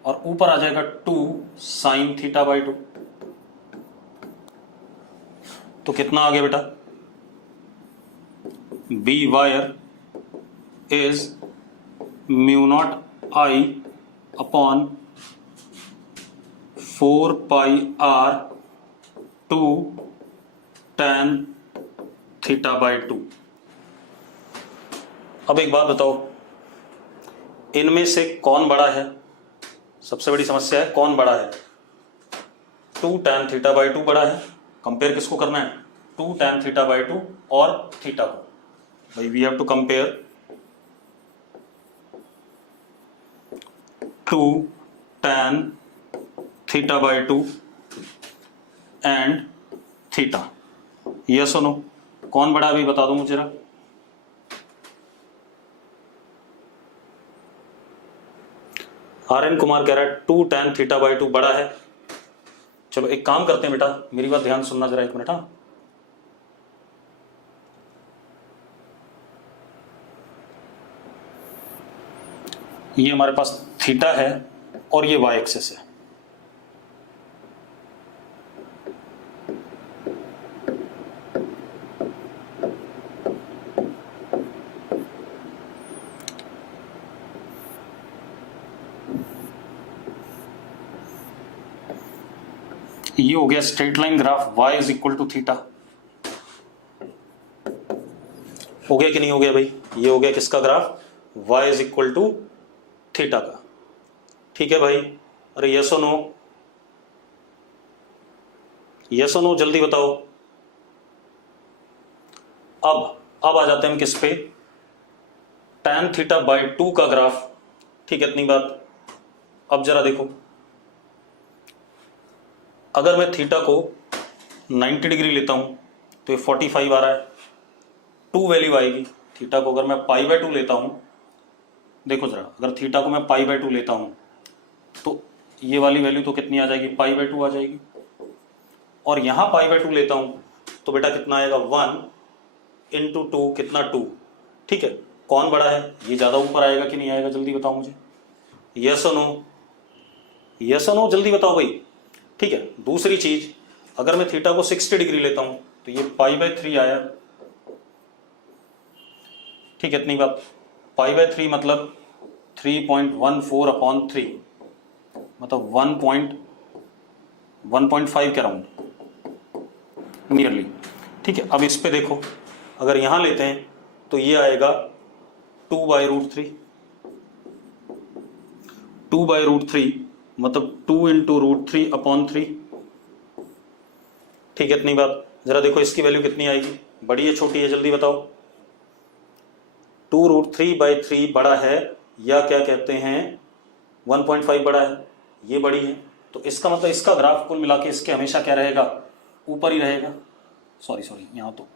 और ऊपर आ जाएगा 2 साइन थीटा बाई 2। तो कितना आ गया बेटा, B wire is mu naught I upon 4 pi R 2 tan theta by 2। अब एक बात बताओ, इनमें से कौन बड़ा है? सबसे बड़ी समस्या है कौन बड़ा है। 2 tan थीटा बाई 2 बड़ा है। कंपेयर किसको करना है, 2 tan थीटा बाई 2 और थीटा को। भाई we have to compare 2 tan theta by 2 and theta. ये सुनो, कौन बड़ा अभी बता दो मुझे जरा। आर एन कुमार कह रहा है 2 tan थीटा बाई 2 बड़ा है। चलो एक काम करते हैं बेटा, मेरी बात ध्यान सुनना जरा, एक मिनट। हाँ, ये हमारे पास थीटा है और ये वाई एक्सिस है। ये हो गया straight line graph y is equal to theta. हो गया कि नहीं हो गया भाई, ये हो गया किसका graph, y is equal to theta का। ठीक है भाई, अरे यस और नो, यस और नो जल्दी बताओ। अब आ जाते हैं हम किस पे, tan थीटा बाई 2 का ग्राफ। ठीक है, इतनी बात। अब जरा देखो, अगर मैं थीटा को 90 डिग्री लेता हूं तो ये 45 आ रहा है, 2 वैल्यू आएगी। थीटा को अगर मैं पाई बाई 2 लेता हूं, देखो जरा, अगर थीटा को मैं पाई बाई 2 लेता हूं तो ये वाली वैल्यू तो कितनी आ जाएगी, पाई बाई 2 आ जाएगी। और यहां पाई बाई 2 लेता हूं तो बेटा कितना आएगा, 1 इंटू 2 कितना 2। ठीक है, कौन बड़ा है, ये ज्यादा ऊपर आएगा कि नहीं आएगा, जल्दी बताओ मुझे। यस और नो, यस और नो जल्दी बताओ भाई। ठीक है, दूसरी चीज, अगर मैं थीटा को 60 डिग्री लेता हूं तो ये पाई बाई 3 आया। ठीक है, इतनी बात। पाई बाई 3 मतलब 3.14 अपॉन 3, मतलब 1.5 के राउंड नियरली। ठीक है, अब इस पे देखो, अगर यहां लेते हैं तो ये आएगा 2 बाई रूट 3। 2 बाई रूट 3 मतलब 2 इंटू रूट 3 अपॉन 3। ठीक है, इतनी बात। जरा देखो इसकी वैल्यू कितनी आएगी, बड़ी है छोटी है, जल्दी बताओ। 2 रूट 3 बाई 3 बड़ा है या क्या कहते हैं 1.5 बड़ा है, ये बड़ी है। तो इसका मतलब इसका ग्राफ कुल मिला के इसके हमेशा क्या रहेगा, ऊपर ही रहेगा। सॉरी यहां तो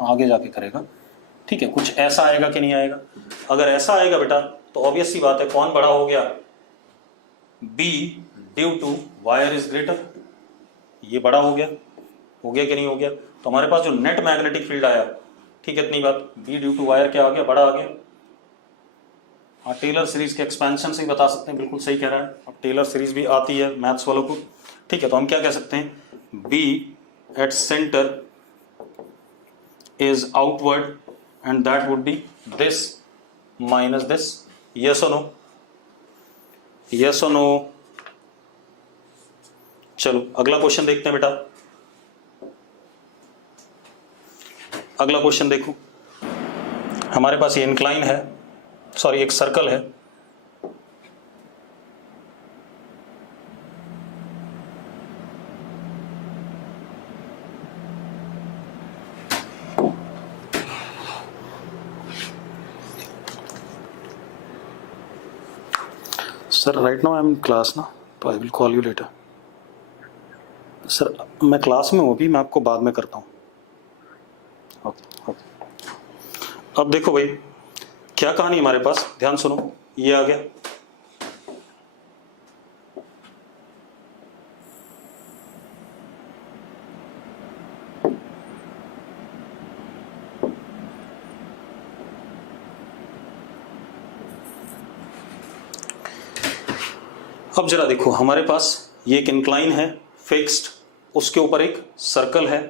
आगे जाके करेगा। ठीक है, कुछ ऐसा आएगा कि नहीं आएगा। अगर ऐसा आएगा बेटा तो ऑब्वियस सी बात है कौन बड़ा हो गया, B due to wire is greater. ये बड़ा हो गया कि नहीं हो गया। तो हमारे पास जो नेट मैग्नेटिक फील्ड आया, ठीक है इतनी बात, बी ड्यू टू वायर क्या आ गया, बड़ा आ गया। हाँ, टेलर सीरीज के एक्सपेंशन से ही बता सकते हैं, बिल्कुल सही कह रहा है। अब टेलर सीरीज भी आती है मैथ्स वालों को। ठीक है, तो हम क्या कह सकते हैं, B at centre is outward and that would be this minus this. Yes or no? Yes or no? चलो अगला क्वेश्चन देखते हैं बेटा। अगला क्वेश्चन देखो, हमारे पास ये इंक्लाइन है, सॉरी एक सर्कल है। Sir right now I am in class ना, तो I will call you later. Sir मैं क्लास में हूँ अभी, मैं आपको बाद में करता हूँ। ओके। अब देखो भाई क्या कहानी हमारे पास, ध्यान सुनो। ये आ गया, अब जरा देखो, हमारे पास ये एक इंक्लाइन है फिक्स्ड, उसके ऊपर एक सर्कल है,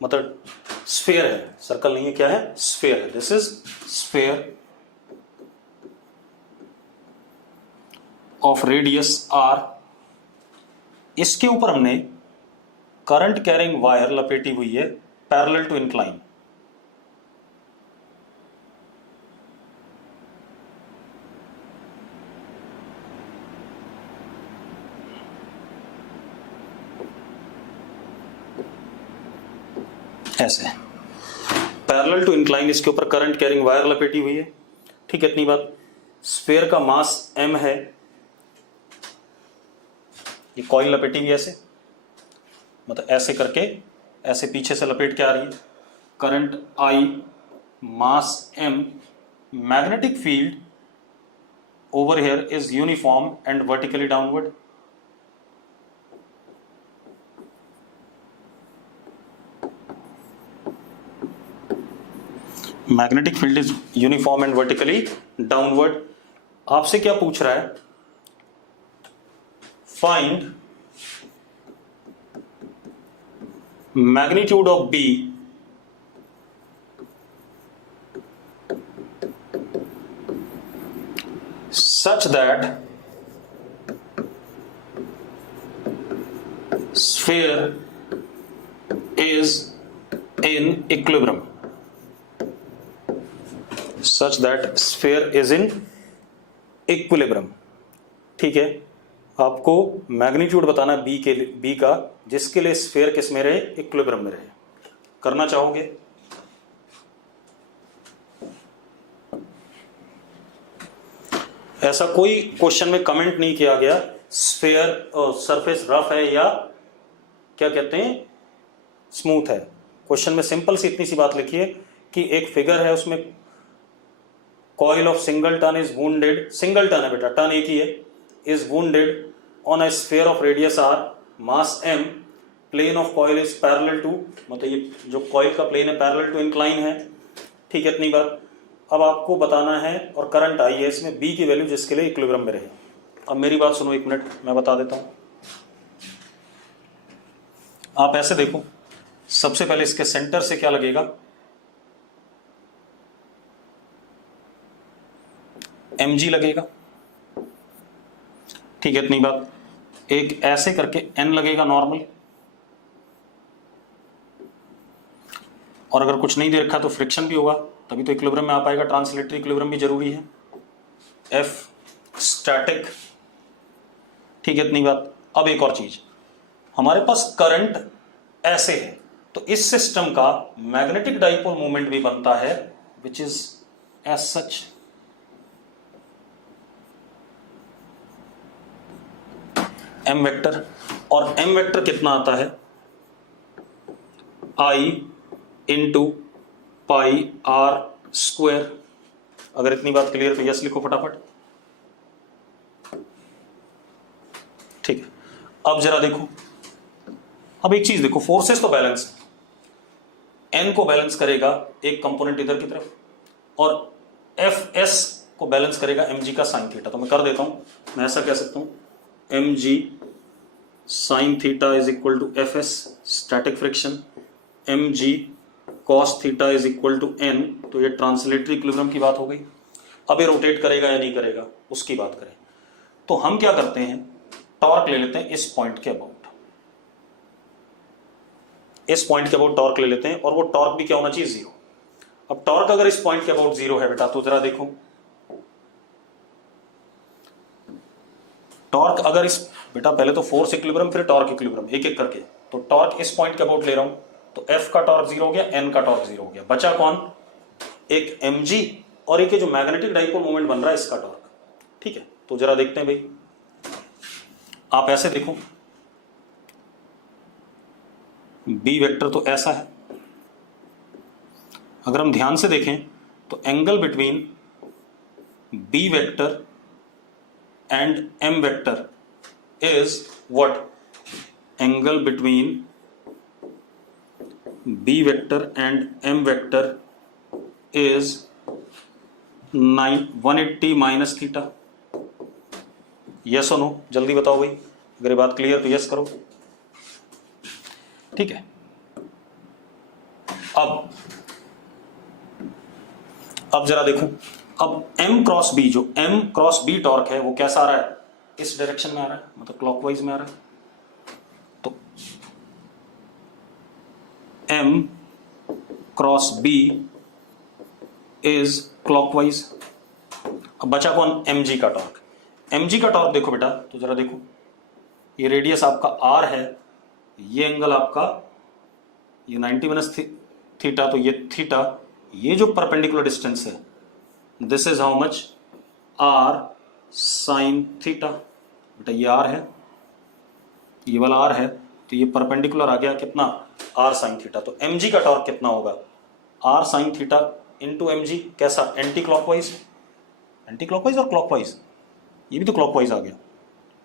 मतलब स्फीयर है, सर्कल नहीं है, क्या है, स्फीयर है, this is sphere of radius R. इसके ऊपर हमने करंट कैरिंग वायर लपेटी हुई है पैरेलल टू इंक्लाइन। ऐसे पैरेलल टू इंक्लाइन, इसके ऊपर करंट कैरिंग वायर लपेटी हुई है, ठीक है, इतनी बात। स्फीयर का मास m है, ये कॉइल लपेटी हुई ऐसे, मतलब ऐसे करके, ऐसे पीछे से लपेट के आ रही है, current I, mass m, magnetic field over here is uniform and vertically downward. Magnetic field is uniform and vertically downward. आपसे क्या पूछ रहा है, find magnitude of B such that sphere is in equilibrium, such that sphere is in equilibrium। ठीक है, आपको magnitude बताना B के लिए, बी का, जिसके लिए स्फीयर किस में रहे, इक्विलिब्रियम में रहे। करना चाहोगे? ऐसा कोई क्वेश्चन में कमेंट नहीं किया गया स्फीयर सरफेस रफ है या क्या कहते हैं स्मूथ है। क्वेश्चन में सिंपल सी इतनी सी बात लिखी है कि एक फिगर है, उसमें coil of single turn is wounded, single turn है बेटा, टन एक ही है, is wounded on a sphere of radius R, mass m, plane of coil is parallel to, मतलब ये जो कॉइल का प्लेन है पैरेलल टू इंक्लाइन है, ठीक है, इतनी बात। अब आपको बताना है, और करंट आई है इसमें, बी की वैल्यू जिसके लिए इक्विलिब्रियम में रहे। अब मेरी बात सुनो एक मिनट, मैं बता देता हूं। आप ऐसे देखो, सबसे पहले इसके सेंटर से क्या लगेगा, mg लगेगा, ठीक है, इतनी बात। एक ऐसे करके n लगेगा नॉर्मल, और अगर कुछ नहीं दे रखा तो फ्रिक्शन भी होगा, तभी तो इक्विलिब्रियम में आ पाएगा। ट्रांसलेटरी इक्विलिब्रियम भी जरूरी है। F स्टैटिक, ठीक है, इतनी बात। अब एक और चीज, हमारे पास करंट ऐसे है, तो इस सिस्टम का मैग्नेटिक डाइपोल मोमेंट भी बनता है, which is as such, m vector, और m वेक्टर कितना आता है, I into pi R square. अगर इतनी बात क्लियर तो यस लिखो फटाफट, ठीक है। अब जरा देखो, अब एक चीज देखो, फोर्सेस तो बैलेंस, एन को बैलेंस करेगा एक कंपोनेंट इधर की तरफ, और एफ एस को बैलेंस करेगा एम जी का साइन थीटा। तो मैं कर देता हूं, मैं ऐसा कह सकता हूं, M G sine theta is equal to F S static friction, M G cos theta is equal to N. तो ये ट्रांसलेटरी इक्विलिब्रियम की बात हो गई। अब ये रोटेट करेगा या नहीं करेगा उसकी बात करें, तो हम क्या करते हैं, टॉर्क ले लेते हैं इस पॉइंट के अबाउट, इस पॉइंट के अबाउट टॉर्क ले लेते हैं, और वो टॉर्क भी क्या होना चाहिए, जीरो। अब टॉर्क अगर इस पॉइंट के अबाउट जीरो है बेटा, तो जरा देखो, टॉर्क अगर इस, बेटा पहले तो फोर्स इक्विलिब्रियम फिर टॉर्क इक्विलिब्रियम, एक एक करके। तो टॉर्क इस पॉइंट के अबाउट ले रहा हूं, तो F का टॉर्क जीरो हो गया, N का टॉर्क जीरो हो गया, बचा कौन, एक mg, और एक जो मैग्नेटिक डाइपोल मोमेंट बन रहा है इसका टॉर्क, ठीक है। तो जरा देखते हैं भाई, आप ऐसे देखो, B वेक्टर तो ऐसा है, अगर हम ध्यान से देखें तो angle between B vector and M vector is what, angle between B vector and M vector is 180 minus theta, yes और नो, जल्दी बताओ भाई, अगर ये बात क्लियर तो यस करो। ठीक है, अब जरा देखो, अब m क्रॉस बी, जो m क्रॉस बी टॉर्क है वो कैसा आ रहा है, इस डायरेक्शन में आ रहा है, मतलब क्लॉकवाइज में आ रहा है। तो m cross B is clockwise. अब बचा कौन, mg का टॉर्क। mg का टॉर्क देखो बेटा, तो जरा देखो, ये रेडियस आपका r है, ये एंगल आपका ये 90 माइनस थीटा, तो ये थीटा, ये जो परपेंडिकुलर डिस्टेंस है this is how much, r sine theta. बेटा ये r है, ये वाला r है, तो ये परपेंडिकुलर आ गया कितना, r साइन थीटा। तो mg का टॉर्क कितना होगा, r sine theta into mg, कैसा, एंटी क्लॉकवाइज, एंटी क्लॉकवाइज और क्लॉकवाइज, ये भी तो क्लॉकवाइज आ गया।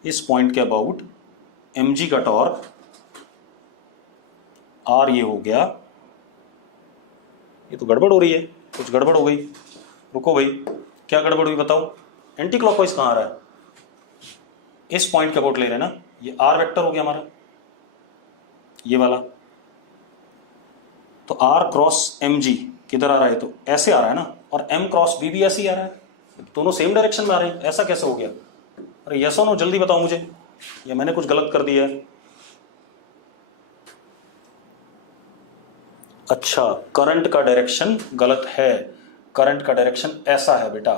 इस पॉइंट के अबाउट mg का टॉर्क r ये हो गया, ये तो गड़बड़ हो रही है, कुछ गड़बड़ हो गई, रुको भाई, क्या गड़बड़ हुई बताओ, एंटी क्लॉकवाइज कहाँ आ रहा है, इस पॉइंट के अबाउट ले रहे हैं ना, ये r वेक्टर हो गया हमारा, ये वाला, तो r क्रॉस mg किधर आ रहा है, तो ऐसे आ रहा है ना, और m क्रॉस b भी ऐसे ही आ रहा है, दोनों सेम डायरेक्शन में आ रहे हैं, ऐसा कैसे हो गया, अरे यस और नो जल्दी बताओ मुझे, या मैंने कुछ गलत कर दिया है। अच्छा, करंट का डायरेक्शन गलत है, करंट का डायरेक्शन ऐसा है बेटा,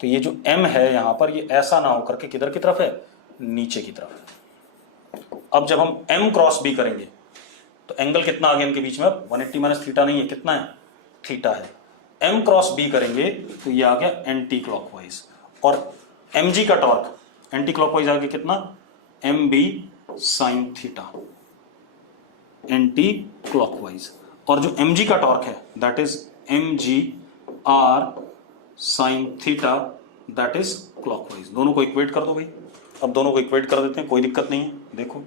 तो ये जो m है यहां पर, ये ऐसा ना होकर के किधर की तरफ है, नीचे की तरफ। अब जब हम m क्रॉस b करेंगे तो एंगल कितना आ गया इनके बीच में, 180 माइनस थीटा नहीं है, कितना है, थीटा है। m क्रॉस b करेंगे तो ये आ गया एंटी क्लॉकवाइज, और mg का टॉर्क एंटी क्लॉकवाइज आ गया कितना, mb sine theta, anti clockwise, और जो mg का टॉर्क है that is mg r sine theta, that is clockwise. दोनों को इक्वेट कर दो भाई, अब दोनों को इक्वेट कर देते हैं, कोई दिक्कत नहीं है। देखो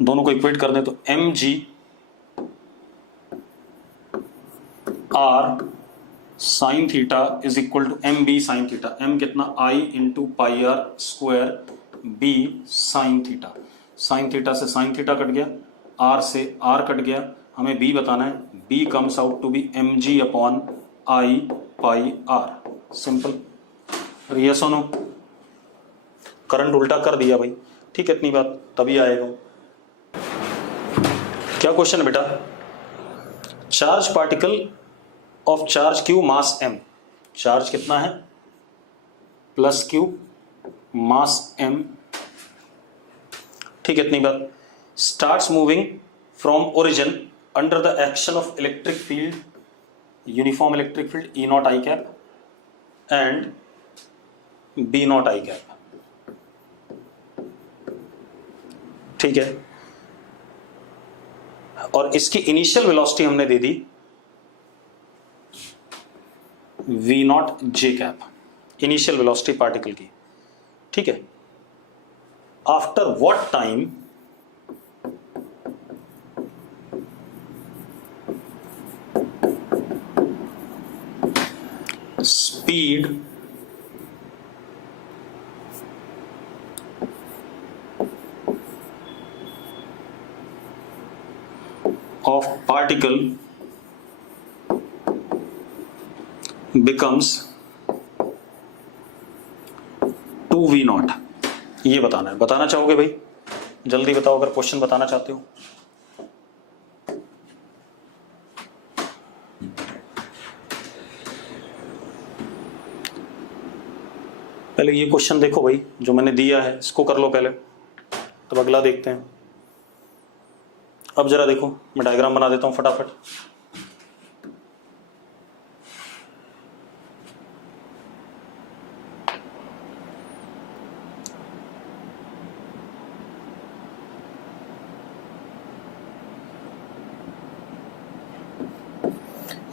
दोनों को इक्वेट कर दें तो mg r sine theta is equal to mb sine theta, m कितना i into pi R square b sine theta, sine theta से साइन थीटा कट गया, r से r कट गया, हमें b बताना है, b comes out to be mg upon i pi r, simple. Yes और no, current उल्टा कर दिया भाई, ठीक है, इतनी बात तभी आएगा। क्या क्वेश्चन है बेटा, charge particle of charge q mass m, charge कितना है प्लस q मास m, ठीक है, इतनी बात। Starts moving from origin under the action of electric field, uniform electric field E not I cap and B not I cap, ठीक है, और इसकी इनिशियल वेलोसिटी हमने दे दी V not J cap, initial velocity particle की, ठीक है। After what time speed of particle becomes 2v not, ये बताना है, बताना चाहोगे भाई, जल्दी बताओ अगर क्वेश्चन बताना चाहते हो। पहले ये क्वेश्चन देखो भाई जो मैंने दिया है, इसको कर लो पहले, तब अगला देखते हैं। अब जरा देखो, मैं डायग्राम बना देता हूं फटाफट।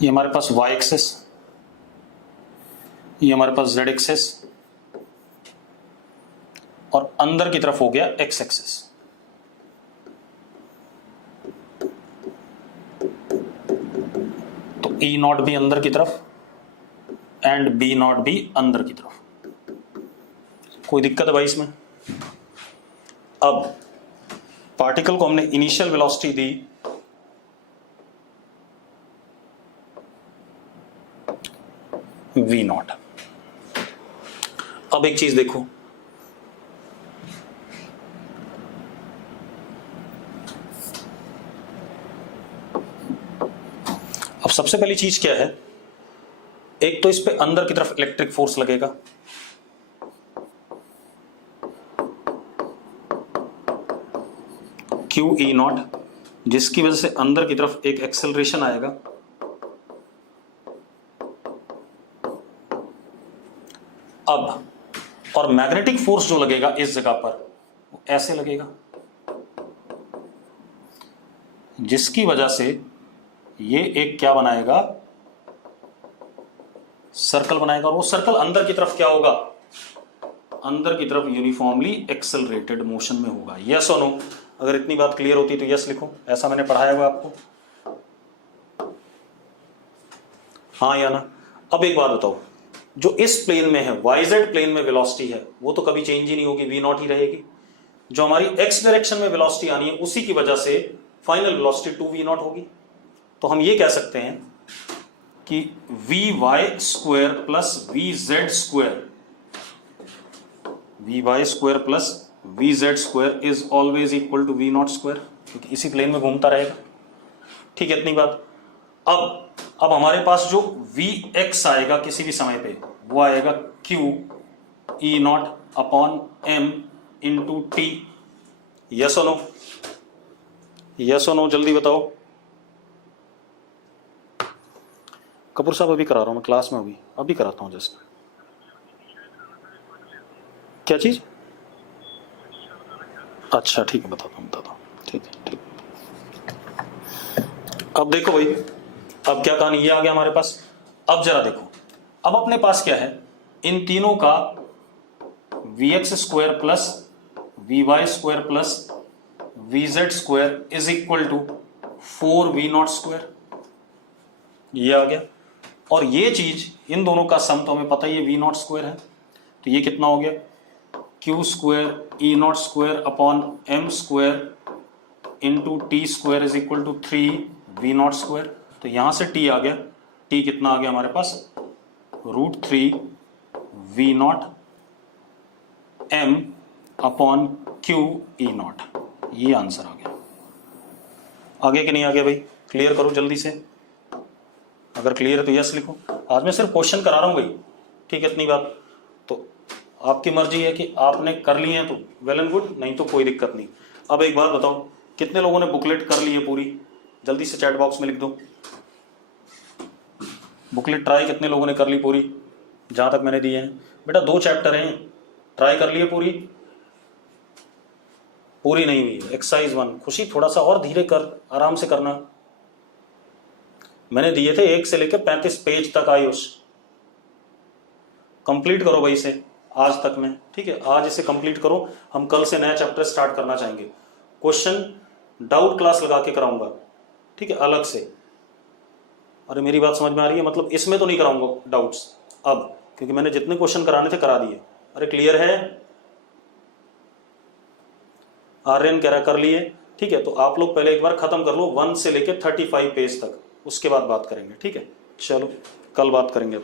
ये हमारे पास y एक्सेस, ये हमारे पास z एक्सेस, और अंदर की तरफ हो गया x एक्सेस। तो E नॉट भी अंदर की तरफ, एंड बी नॉट भी अंदर की तरफ। कोई दिक्कत है भाई इसमें? अब पार्टिकल को हमने initial velocity the v not. अब एक चीज देखो, अब सबसे पहली चीज क्या है, एक तो इस पे अंदर की तरफ इलेक्ट्रिक फोर्स लगेगा, क्यू ई नॉट, जिसकी वजह से अंदर की तरफ एक एक्सेलरेशन आएगा। अब और मैग्नेटिक फोर्स जो लगेगा इस जगह पर वो ऐसे लगेगा, जिसकी वजह से ये एक क्या बनाएगा, सर्कल बनाएगा। और वो सर्कल अंदर की तरफ क्या होगा, अंदर की तरफ यूनिफॉर्मली एक्सेलरेटेड मोशन में होगा। यस और नो? अगर इतनी बात क्लियर होती तो यस लिखो, ऐसा मैंने पढ़ाया हुआ आपको, हाँ या ना? अब एक बात बताओ, जो इस प्लेन में है, वाईजेड प्लेन में वेलोसिटी है, वो तो कभी चेंज ही नहीं होगी, वी नॉट ही रहेगी। जो हमारी एक्स डायरेक्शन में वेलोसिटी आनी है, उसी की वजह से फाइनल वेलोसिटी 2v0 होगी। तो हम ये कह सकते हैं कि vy square plus vz square, vy square plus vz square is always equal to v0 square, क्योंकि इसी प्लेन में घूमता रहेगा। ठीक है, इतनी बात। अब हमारे पास जो vx आएगा किसी भी समय पे, वो आएगा q e not upon m into T. Yes और नो? यस और नो जल्दी बताओ। कपूर साहब अभी करा रहा हूं मैं क्लास में, अभी कराता हूं जस्ट। क्या चीज? अच्छा ठीक है, बताता हूं। ठीक है, ठीक। अब देखो भाई, अब क्या कहानी, ये आ गया हमारे पास। अब जरा देखो, अब अपने पास क्या है, इन तीनों का vx square plus vy square plus vz square is equal to 4v0 square, ये आ गया। और ये चीज, इन दोनों का सम तो हमें पता ही है v0 स्क्वायर है, तो ये कितना हो गया, q square e naught square upon m square into T square is equal to 3v0 square. तो यहां से t आ गया, t कितना आ गया हमारे पास, √3v0 m upon q e not. ये आंसर आ गया। आगे कि नहीं आ गया भाई? क्लियर करो जल्दी से, अगर क्लियर है तो यस लिखो। आज मैं सिर्फ क्वेश्चन करा रहा हूं भाई, ठीक है, इतनी बात। तो आपकी मर्जी है कि आपने कर लिए हैं तो वेल एंड गुड, नहीं तो कोई दिक्कत नहीं। अब एक बात बताओ, कितने लोगों ने बुकलेट कर ली है पूरी? जल्दी से चैट बॉक्स में लिख दो, बुकलेट ट्राई कितने लोगों ने कर ली पूरी, जहां तक मैंने दिए हैं। बेटा 2 चैप्टर हैं, ट्राई कर लिए पूरी? पूरी नहीं हुई। एक्सरसाइज 1, खुशी थोड़ा सा और धीरे कर, आराम से करना। मैंने दिए थे 1 से लेकर 35 पेज तक, आयुष कंप्लीट करो भाई इसे आज तक में, ठीक है? आज इसे कंप्लीट करो, हम कल से नया चैप्टर स्टार्ट करना चाहेंगे। क्वेश्चन डाउट क्लास लगा के कराऊंगा, ठीक है, अलग से। अरे मेरी बात समझ में आ रही है? मतलब इसमें तो नहीं कराऊंगा डाउट्स अब, क्योंकि मैंने जितने क्वेश्चन कराने थे करा दिए। अरे क्लियर है? आर्यन कह रहा कर लिए, ठीक है। तो आप लोग पहले एक बार खत्म कर लो 1 से लेकर 35 पेज तक, उसके बाद बात करेंगे, ठीक है? चलो कल बात करेंगे अब।